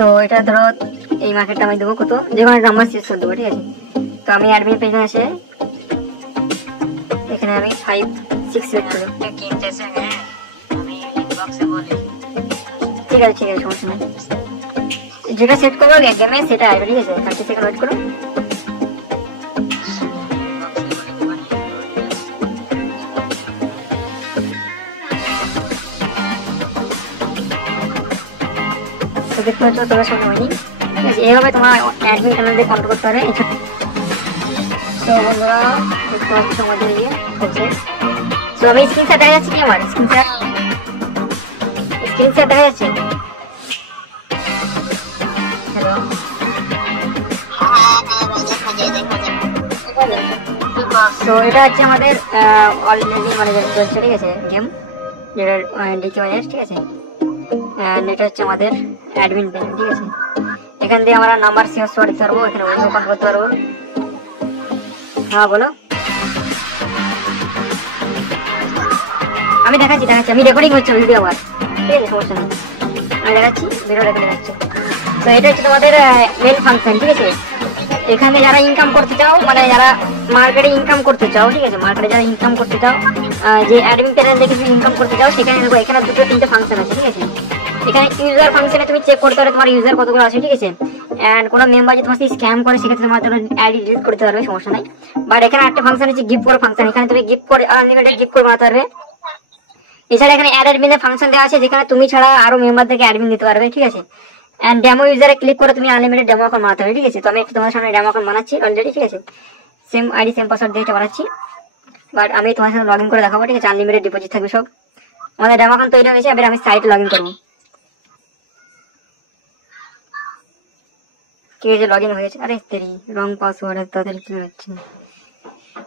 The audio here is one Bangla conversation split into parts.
তো এটা ধরো এই মার্কেটটা আমি দেবো কত, যে কোনো নাম্বার সিলেক্ট করে দেবো, ঠিক আছে। তো আমি অ্যাডমিন পেজে এসে এখানে আমি 5 6 সিলেক্ট করব। ঠিক আছে সমস্যা নেই, যেটা সেট করবো গেমে সেটা আসবে, ঠিক আছে। 30 সেকেন্ড ওয়েট করো। দেখতে পাচ্ছ তোমরা সামনে হয়নি, ঠিক আছে। এইভাবে তোমার অ্যাডমিন চ্যানেল দিয়ে কন্ট্রোল করতে পারবে। তো বন্ধুরা দেখতে পাচ্ছ তোমাদের ইয়ে হচ্ছে। তো আমি স্ক্রিনশট দেখা যাচ্ছে কি, আমার স্ক্রিনশট দেখা যাচ্ছে। হ্যালো, তো এটা হচ্ছে আমাদের অলরেডি মানে চলছে, ঠিক আছে, গেম যেটা ডিকে, ঠিক আছে। এটা হচ্ছে আমাদের অ্যাডমিন পেজ, ঠিক আছে। এখান থেকে আমরা নাম্বার সেভ করতে পারবো, এখানে ওপেন করতে পারবো। হ্যাঁ বলো, আমি দেখাচ্ছি, আমি রেকর্ডিং হচ্ছে ভিডিও আবার, ঠিক আছে, সমস্যা নেই, আমি দেখাচ্ছি ভিডিও রেকর্ডিং হচ্ছে। তো এটা হচ্ছে তোমাদের মেন ফাংশন, ঠিক আছে। এখানে যারা ইনকাম করতে চাও, মানে যারা মার্কেটে ইনকাম করতে চাও, ঠিক আছে, মার্কেটে যারা ইনকাম করতে চাও, যে অ্যাডমিন চ্যানেল দেখে তুমি ইনকাম করতে চাও, সেখানে দেখো এখানে 2-3টে ফাংশন আছে, ঠিক আছে। এখানে ইউজার ফাংশনে তুমি চেক করতে পারো তোমার ইউজার কতগুলো আছে, ঠিক আছে। এন্ড কোনো মেম্বার যদি তোমার স্ক্যাম করে সেক্ষেত্রে তোমার জন্য আইডি ডিলিট করতে পারবে, সমস্যা নাই। বাট এখানে একটা ফাংশন আছে গিফট করে ফাংশন, এখানে তুমি গিফট করে আনলিমিটেড গিফট করে বানাতে পারবে। এছাড়া এখানে অ্যাড অ্যাডমিনের ফাংশন দেওয়া আছে, যেখানে তুমি ছাড়া আরো মেম্বারদেরকে অ্যাডমিন দিতে পারবে, ঠিক আছে। এন্ড ডেমো ইউজারে ক্লিক করে তুমি আনলিমিটেড ডেমো অ্যাকাউন্ট বানাতে পারবে, ঠিক আছে। তো আমি তোমার সামনে ডেমো অ্যাকাউন্ট বানাচ্ছি অলরেডি, ঠিক আছে। সেম আইডি সেম পাসওয়ার্ড দিয়ে এটা বানাচ্ছি, বাট আমি তোমার সাথে লগইন করে দেখাবো, ঠিক আছে। আনলিমিটেড ডিপোজিট থাকবে সব। আমাদের ডেমো অ্যাকাউন্ট তৈরি হয়েছে, এবার আমি সাইটে লগইন করবো, ঠিক আছে। লগইন হয়ে গেছে। আরে তেরি রং পাসওয়ার্ড তাদের কি হচ্ছে,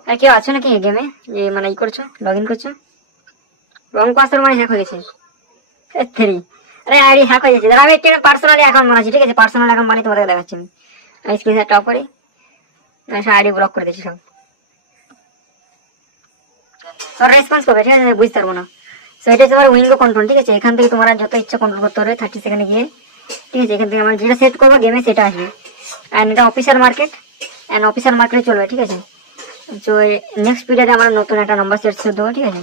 আর কেউ আছো নাকি গেমে যে মানে ই করছো, লগইন করছো? রং পাসওয়ার্ড মানে হ্যাক হয়ে গেছে, তেরি। আরে আইডি হ্যাক হয়ে গেছে, দাঁড়া আমি একটা পার্সোনালি অ্যাকাউন্ট বানাচ্ছি, ঠিক আছে। পার্সোনাল অ্যাকাউন্ট বানিয়ে তোমাদের দেখাচ্ছি। আমি স্ক্রিনশট টপ করি, আইডি ব্লক করে দিচ্ছি সব। তোর রেসপন্স করবে, ঠিক আছে, বুঝতে পারবো না। সো এটা তোমার উইন্ডো কন্ট্রোল, ঠিক আছে। এখান থেকে তোমার যত ইচ্ছা কন্ট্রোল করতে পারবে 30 সেকেন্ডে গিয়ে, ঠিক আছে। এখান থেকে আমরা যেটা সেট করবো গেমে সেটা আসবে। অ্যান্ড এটা অফিসার মার্কেট, অ্যান্ড অফিসার মার্কেটে চলবে, ঠিক আছে। তো নেক্সট পিরিয়ডে আমরা নতুন একটা নাম্বার সেট করে দেবো, ঠিক আছে।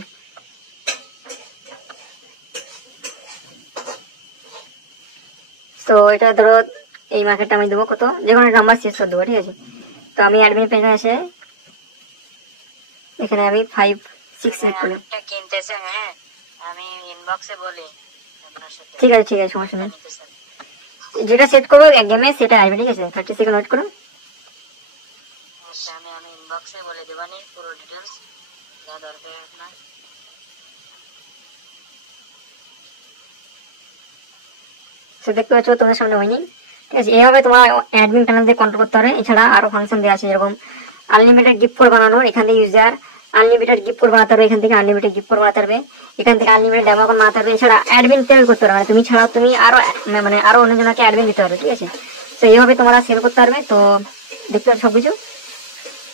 তো এটা ধরো এই মার্কেটটা আমি দেবো কত, যে কোনো নাম্বার সেট করে দেবো, ঠিক আছে। তো আমি অ্যাডমিন পেজে এসে এখানে আমি 5 6 সিলেক্ট করলাম। ঠিক আছে সমস্যা নেই, যেটা সেট করবো গেমে সেটা আসবে, ঠিক আছে। 30 সেকেন্ড ওয়েট করুন। আমি ইনবক্সে বলে দেবানি পুরো ডিটেইলস যা দরকার আপনার। সো দেখতে পাচ্ছ তোমাদের সামনে হয়নি, ঠিক আছে। এইভাবে তোমার অ্যাডমিন প্যানেল দিয়ে কন্ট্রোল করতে পারবে। এছাড়া আরো ফাংশন দেওয়া আছে, যেরকম আনলিমিটেড গিফট কোড বানানোর, এখান থেকে ইউজার আনলিমিটেড গিফট কোড বানাতে পারবে, এখান থেকে আনলিমিটেড গিফট কোড বানাতে পারবে, এখান থেকে আনলিমিটেড ডেমো অ্যাকাউন্ট বানাতে পারবে। এছাড়া অ্যাডমিন সেল করতে পারবে, মানে তুমি ছাড়াও তুমি আরো মানে আরো অন্যজনকে অ্যাডমিন দিতে পারবে, ঠিক আছে। তো এইভাবে তোমরা সেল করতে পারবে। তো দেখতে পাচ্ছ সবকিছু,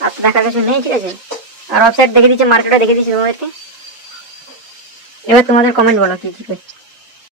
আর তো দেখার কিছু নেই, ঠিক আছে। আর ওয়েবসাইট দেখে দিচ্ছে, মার্কেটটা দেখে দিচ্ছে তোমাদেরকে। এবার তোমাদের কমেন্ট বলো কি কি